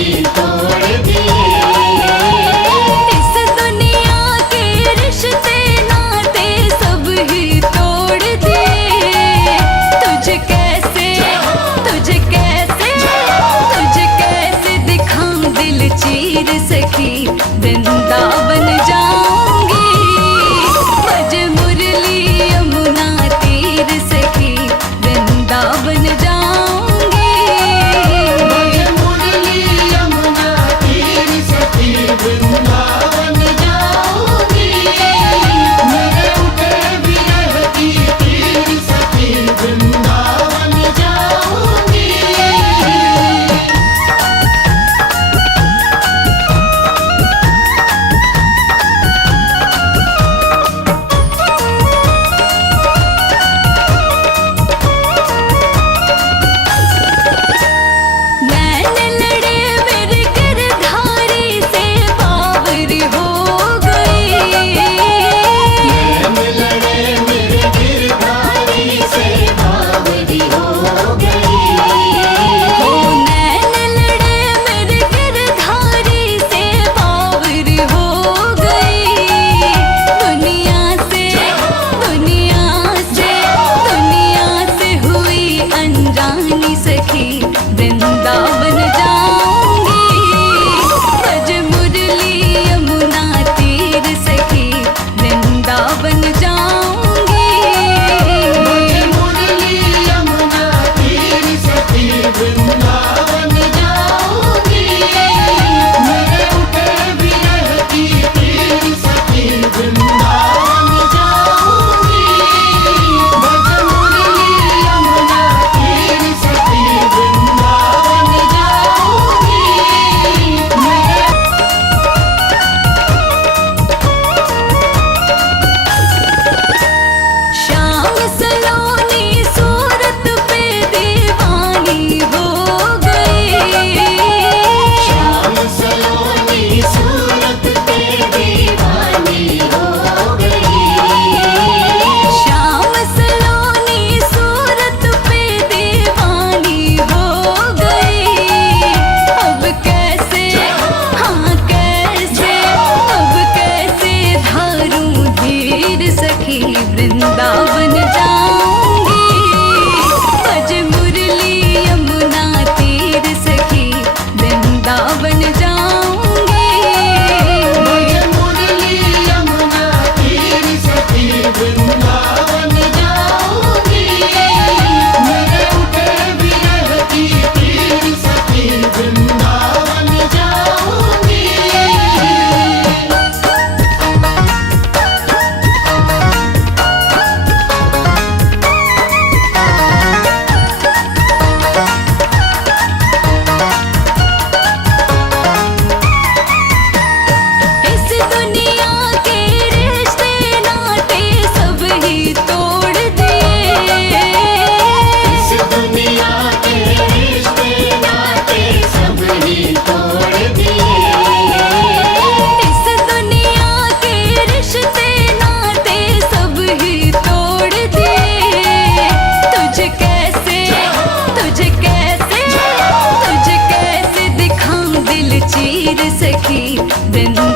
ही तोड़ दिए। इस दुनिया के रिश्ते नाते सब ही तोड़ दिए। तुझे कैसे दिखाऊं दिल चीर सखी, वृंदावन जाऊंगी बज मुरली यमुना तीर सखी, वृंदावन जाऊंगी। बज मुरली यमुना तीर सखी, वृंदावन जाऊंगी। मेरे उठे विरह की तीर सखी, वृंदावन जाऊंगी। वृंदावन जाऊंगी बज मुरली यमुना तीर सखी, वृंदावन जाऊंगी। बज मुरली यमुना तीर सखी, वृंदावन जाऊंगी। मेरे उठे विरह की तीर सखी, वृंदावन जाऊंगी। बज मुरली यमुना तीर सखी, वृंदावन जाऊंगी। श्याम सलोनी सूरत पे दीवानी हो गई। श्याम सलोनी सूरत पे दीवानी हो गई। श्याम सलोनी सूरत पे दीवानी हो गई। अब कैसे धारूं धीर सखी, वृंदावन जाऊंगी बज मुरली यमुना तीर सखी, वृंदावन जाऊंगी। बज मुरली यमुना तीर सखी, वृंदावन जाऊंगी। मेरे उठे विरह की तीर सखी, वृंदावन जाऊंगी। इस दुनिया के रिश्ते नाते सब ही तोड़ दिए। इस दुनिया के रिश्ते नाते सब ही तोड़ दिए। इस दुनिया के रिश्ते नाते सब ही तोड़ दिए। तुझे कैसे दिखाऊं दिल चीर सखी, वृंदावन